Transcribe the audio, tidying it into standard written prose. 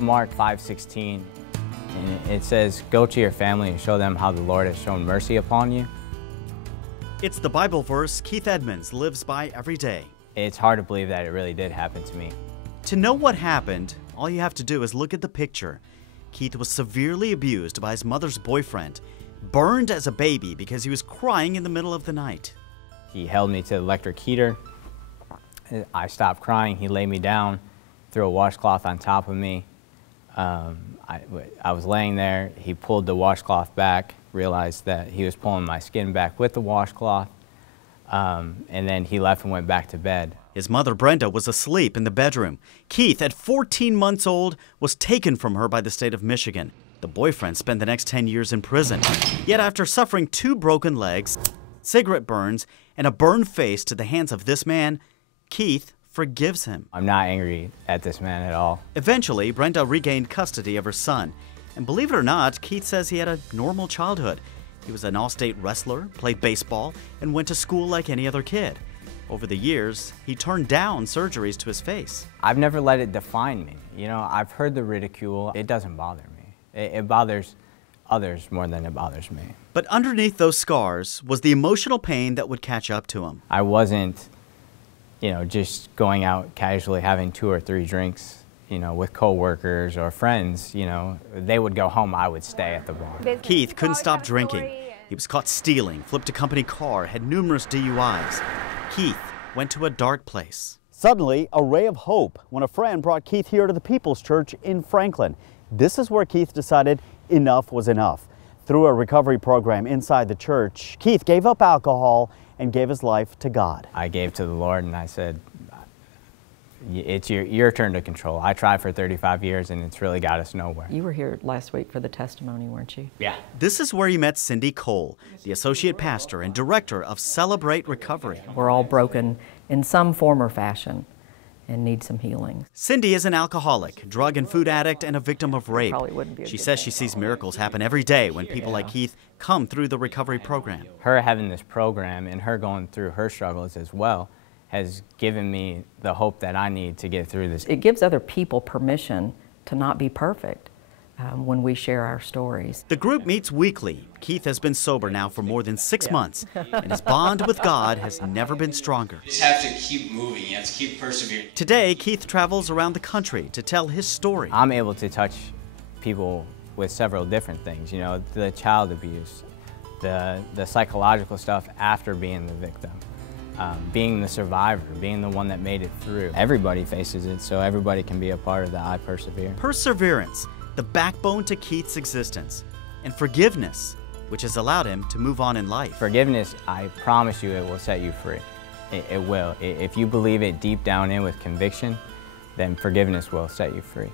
Mark 5:16, and it says, "Go to your family and show them how the Lord has shown mercy upon you." It's the Bible verse Keith Edmonds lives by every day. It's hard to believe that it really did happen to me. To know what happened, all you have to do is look at the picture. Keith was severely abused by his mother's boyfriend, burned as a baby because he was crying in the middle of the night. He held me to the electric heater. I stopped crying. He laid me down, threw a washcloth on top of me. I was laying there. He pulled the washcloth back, realized that he was pulling my skin back with the washcloth, and then he left and went back to bed. His mother, Brenda, was asleep in the bedroom. Keith, at 14 months old, was taken from her by the state of Michigan. The boyfriend spent the next 10 years in prison. Yet after suffering 2 broken legs, cigarette burns, and a burned face to the hands of this man, Keith forgives him. I'm not angry at this man at all. Eventually, Brenda regained custody of her son. And believe it or not, Keith says he had a normal childhood. He was an all-state wrestler, played baseball, and went to school like any other kid. Over the years, he turned down surgeries to his face. I've never let it define me. You know, I've heard the ridicule. It doesn't bother me. It bothers others more than it bothers me. But underneath those scars was the emotional pain that would catch up to him. I wasn't, just going out casually having 2 or 3 drinks, with coworkers or friends. They would go home, I would stay at the bar. Keith couldn't stop drinking. He was caught stealing, flipped a company car, had numerous DUIs. Keith went to a dark place. Suddenly, a ray of hope when a friend brought Keith here to the People's Church in Franklin. This is where Keith decided enough was enough. Through a recovery program inside the church, Keith gave up alcohol and gave his life to God. I gave to the Lord and I said, it's your turn to control. I tried for 35 years and it's really got us nowhere. You were here last week for the testimony, weren't you? Yeah. This is where you met Cindy Cole, the associate pastor and director of Celebrate Recovery. We're all broken in some form or fashion and need some healing. Cindy is an alcoholic, drug and food addict, and a victim of rape. She says she sees miracles happen every day when people like Keith come through the recovery program. Her having this program and her going through her struggles as well has given me the hope that I need to get through this. It gives other people permission to not be perfect when we share our stories. The group meets weekly. Keith has been sober now for more than 6 months, and his bond with God has never been stronger. You just have to keep moving, you have to keep persevering. Today, Keith travels around the country to tell his story. I'm able to touch people with several different things, the child abuse, the psychological stuff after being the victim. Being the survivor, being the one that made it through. Everybody faces it, so everybody can be a part of the I Persevere. Perseverance, the backbone to Keith's existence, and forgiveness, which has allowed him to move on in life. Forgiveness, I promise you, it will set you free. It will. If you believe it deep down in with conviction, then forgiveness will set you free.